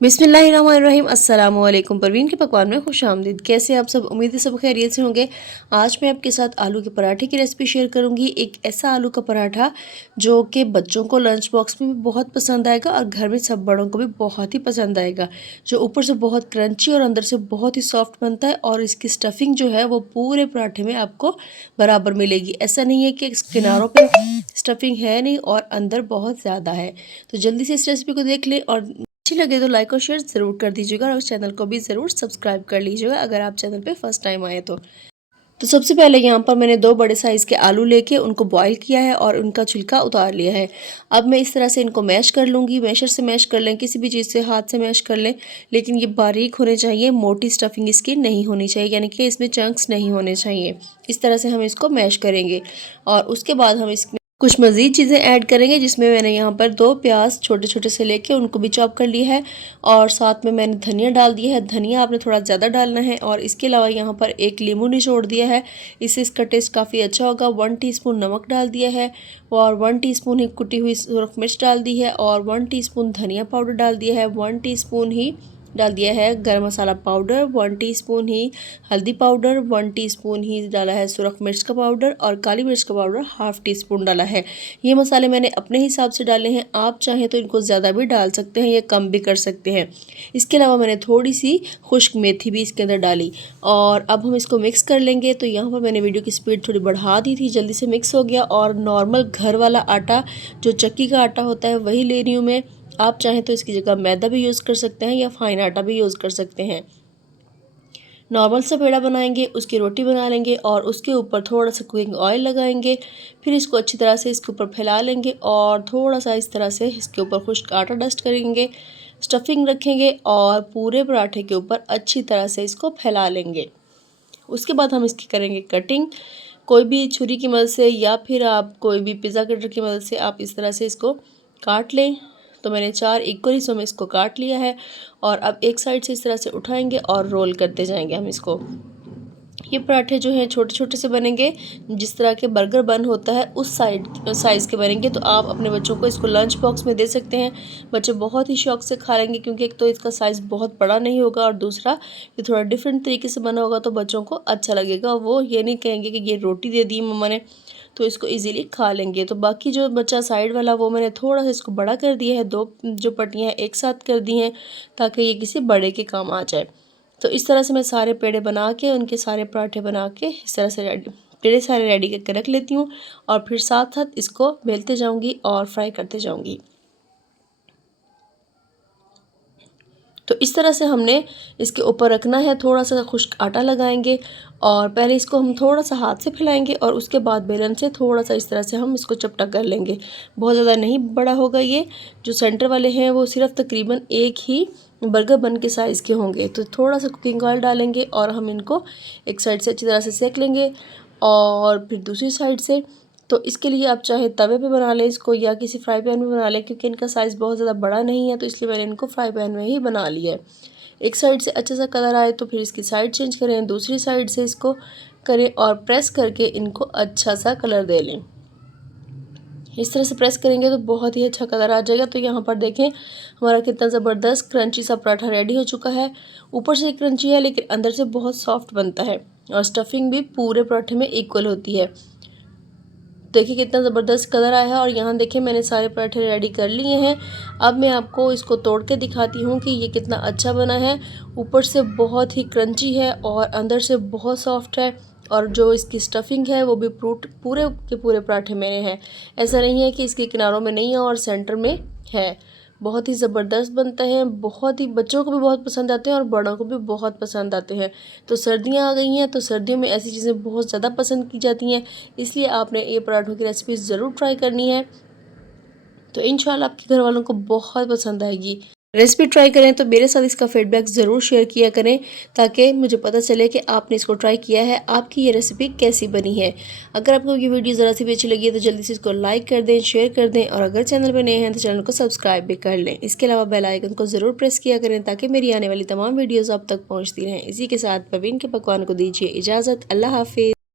बिस्मिल्लाहिर्रहमानिर्रहीम। अस्सलाम वालेकुम। परवीन के पकवान में खुश आमदीद। कैसे आप सब? उम्मीद है सब खैरियत से होंगे। आज मैं आपके साथ आलू के पराठे की रेसिपी शेयर करूंगी। एक ऐसा आलू का पराठा जो कि बच्चों को लंच बॉक्स में भी बहुत पसंद आएगा और घर में सब बड़ों को भी बहुत ही पसंद आएगा। जो ऊपर से बहुत क्रंची और अंदर से बहुत ही सॉफ्ट बनता है और इसकी स्टफिंग जो है वो पूरे पराठे में आपको बराबर मिलेगी। ऐसा नहीं है कि किनारों पर स्टफिंग है नहीं और अंदर बहुत ज़्यादा है। तो जल्दी से इस रेसिपी को देख लें और अच्छी लगे तो लाइक और शेयर ज़रूर कर दीजिएगा और उस चैनल को भी ज़रूर सब्सक्राइब कर लीजिएगा अगर आप चैनल पे फर्स्ट टाइम आए तो सबसे पहले यहाँ पर मैंने 2 बड़े साइज़ के आलू लेके उनको बॉईल किया है और उनका छिलका उतार लिया है। अब मैं इस तरह से इनको मैश कर लूँगी। मैशर से मैश कर लें, किसी भी चीज़ से हाथ से मैश कर लें, लेकिन ये बारीक होने चाहिए, मोटी स्टफिंग इसकी नहीं होनी चाहिए, यानी कि इसमें चंक्स नहीं होने चाहिए। इस तरह से हम इसको मैश करेंगे और उसके बाद हम इसमें कुछ मज़ीद चीज़ें ऐड करेंगे, जिसमें मैंने यहाँ पर 2 प्याज छोटे छोटे से लेके उनको भी चॉप कर लिया है और साथ में मैंने धनिया डाल दिया है। धनिया आपने थोड़ा ज़्यादा डालना है और इसके अलावा यहाँ पर 1 नींबू निचोड़ दिया है, इससे इसका टेस्ट काफ़ी अच्छा होगा। 1 टीस्पून नमक डाल दिया है और 1 टीस्पून ही कुटी हुई सुरख मिर्च डाल दी है और 1 टीस्पून धनिया पाउडर डाल दिया है। 1 टीस्पून ही डाल दिया है गरम मसाला पाउडर, 1 टीस्पून ही हल्दी पाउडर, 1 टीस्पून ही डाला है सुरख मिर्च का पाउडर और काली मिर्च का पाउडर ½ टीस्पून डाला है। ये मसाले मैंने अपने हिसाब से डाले हैं, आप चाहें तो इनको ज़्यादा भी डाल सकते हैं या कम भी कर सकते हैं। इसके अलावा मैंने थोड़ी सी खुश्क मेथी भी इसके अंदर डाली और अब हम इसको मिक्स कर लेंगे। तो यहाँ पर मैंने वीडियो की स्पीड थोड़ी बढ़ा दी थी, जल्दी से मिक्स हो गया और नॉर्मल घर वाला आटा जो चक्की का आटा होता है वही ले रही हूँ मैं। आप चाहें तो इसकी जगह मैदा भी यूज़ कर सकते हैं या फाइन आटा भी यूज़ कर सकते हैं। नॉर्मल सा पेड़ा बनाएंगे, उसकी रोटी बना लेंगे और उसके ऊपर थोड़ा सा कुकिंग ऑयल लगाएंगे। फिर इसको अच्छी तरह से इसके ऊपर फैला लेंगे और थोड़ा सा इस तरह से इसके ऊपर खुश्क आटा डस्ट करेंगे, स्टफिंग रखेंगे और पूरे पराठे के ऊपर अच्छी तरह से इसको फैला लेंगे। उसके बाद हम इसकी करेंगे कटिंग। कोई भी छुरी की मदद से या फिर आप कोई भी पिज़्ज़ा कटर की मदद से आप इस तरह से इसको काट लें। तो मैंने 4 इक्वल हिस्सों में इसको काट लिया है और अब एक साइड से इस तरह से उठाएंगे और रोल करते जाएंगे हम इसको। ये पराठे जो हैं छोटे छोटे से बनेंगे, जिस तरह के बर्गर बन होता है उस साइज़ के बनेंगे। तो आप अपने बच्चों को इसको लंच बॉक्स में दे सकते हैं, बच्चे बहुत ही शौक से खा लेंगे क्योंकि एक तो इसका साइज़ बहुत बड़ा नहीं होगा और दूसरा ये थोड़ा डिफरेंट तरीके से बना होगा तो बच्चों को अच्छा लगेगा। वो ये नहीं कहेंगे कि ये रोटी दे दी मम्मा ने, तो इसको इजीली खा लेंगे। तो बाकी जो बचा साइड वाला वो मैंने थोड़ा सा इसको बड़ा कर दिया है, 2 जो पट्टियाँ एक साथ कर दी हैं ताकि ये किसी बड़े के काम आ जाए। तो इस तरह से मैं सारे पेड़े बना के उनके सारे पराठे बना के इस तरह से पेड़े सारे रेडी करके रख लेती हूँ और फिर साथ साथ इसको बेलते जाऊँगी और फ्राई करते जाऊँगी। तो इस तरह से हमने इसके ऊपर रखना है, थोड़ा सा खुश्क आटा लगाएंगे और पहले इसको हम थोड़ा सा हाथ से फैलाएंगे और उसके बाद बेलन से थोड़ा सा इस तरह से हम इसको चपटा कर लेंगे। बहुत ज़्यादा नहीं बड़ा होगा ये, जो सेंटर वाले हैं वो सिर्फ तकरीबन एक ही बर्गर बन के साइज़ के होंगे। तो थोड़ा सा कुकिंग ऑयल डालेंगे और हम इनको एक साइड से अच्छी तरह से सेक लेंगे और फिर दूसरी साइड से। तो इसके लिए आप चाहे तवे पे बना लें इसको या किसी फ्राई पैन में बना लें, क्योंकि इनका साइज़ बहुत ज़्यादा बड़ा नहीं है तो इसलिए मैंने इनको फ्राई पैन में ही बना लिया है। एक साइड से अच्छा सा कलर आए तो फिर इसकी साइड चेंज करें, दूसरी साइड से इसको करें और प्रेस करके इनको अच्छा सा कलर दे लें। इस तरह से प्रेस करेंगे तो बहुत ही अच्छा कलर आ जाएगा। तो यहाँ पर देखें हमारा कितना ज़बरदस्त क्रंची सा पराठा रेडी हो चुका है। ऊपर से क्रंची है लेकिन अंदर से बहुत सॉफ्ट बनता है और स्टफिंग भी पूरे पराठे में इक्वल होती है। देखिए कितना ज़बरदस्त कलर आया है और यहाँ देखिए मैंने सारे पराठे रेडी कर लिए हैं। अब मैं आपको इसको तोड़ के दिखाती हूँ कि ये कितना अच्छा बना है। ऊपर से बहुत ही क्रंची है और अंदर से बहुत सॉफ्ट है और जो इसकी स्टफिंग है वो भी पूरे के पूरे पराठे मेरे हैं। ऐसा नहीं है कि इसके किनारों में नहीं है और सेंटर में है। बहुत ही ज़बरदस्त बनता है, बहुत ही बच्चों को भी बहुत पसंद आते हैं और बड़ों को भी बहुत पसंद आते हैं। तो सर्दियाँ आ गई हैं तो सर्दियों में ऐसी चीज़ें बहुत ज़्यादा पसंद की जाती हैं, इसलिए आपने ये पराठों की रेसिपी ज़रूर ट्राई करनी है। तो इंशाल्लाह आपके घर वालों को बहुत पसंद आएगी। रेसिपी ट्राई करें तो मेरे साथ इसका फीडबैक ज़रूर शेयर किया करें ताकि मुझे पता चले कि आपने इसको ट्राई किया है, आपकी ये रेसिपी कैसी बनी है। अगर आपको ये वीडियो ज़रा सी भी अच्छी लगी है तो जल्दी से इसको लाइक कर दें, शेयर कर दें और अगर चैनल पर नए हैं तो चैनल को सब्सक्राइब भी कर लें। इसके अलावा बेल आइकन को ज़रूर प्रेस किया करें ताकि मेरी आने वाली तमाम वीडियोज़ आप तक पहुँचती रहें। इसी के साथ परवीन के पकवान को दीजिए इजाज़त। अल्लाह हाफिज़।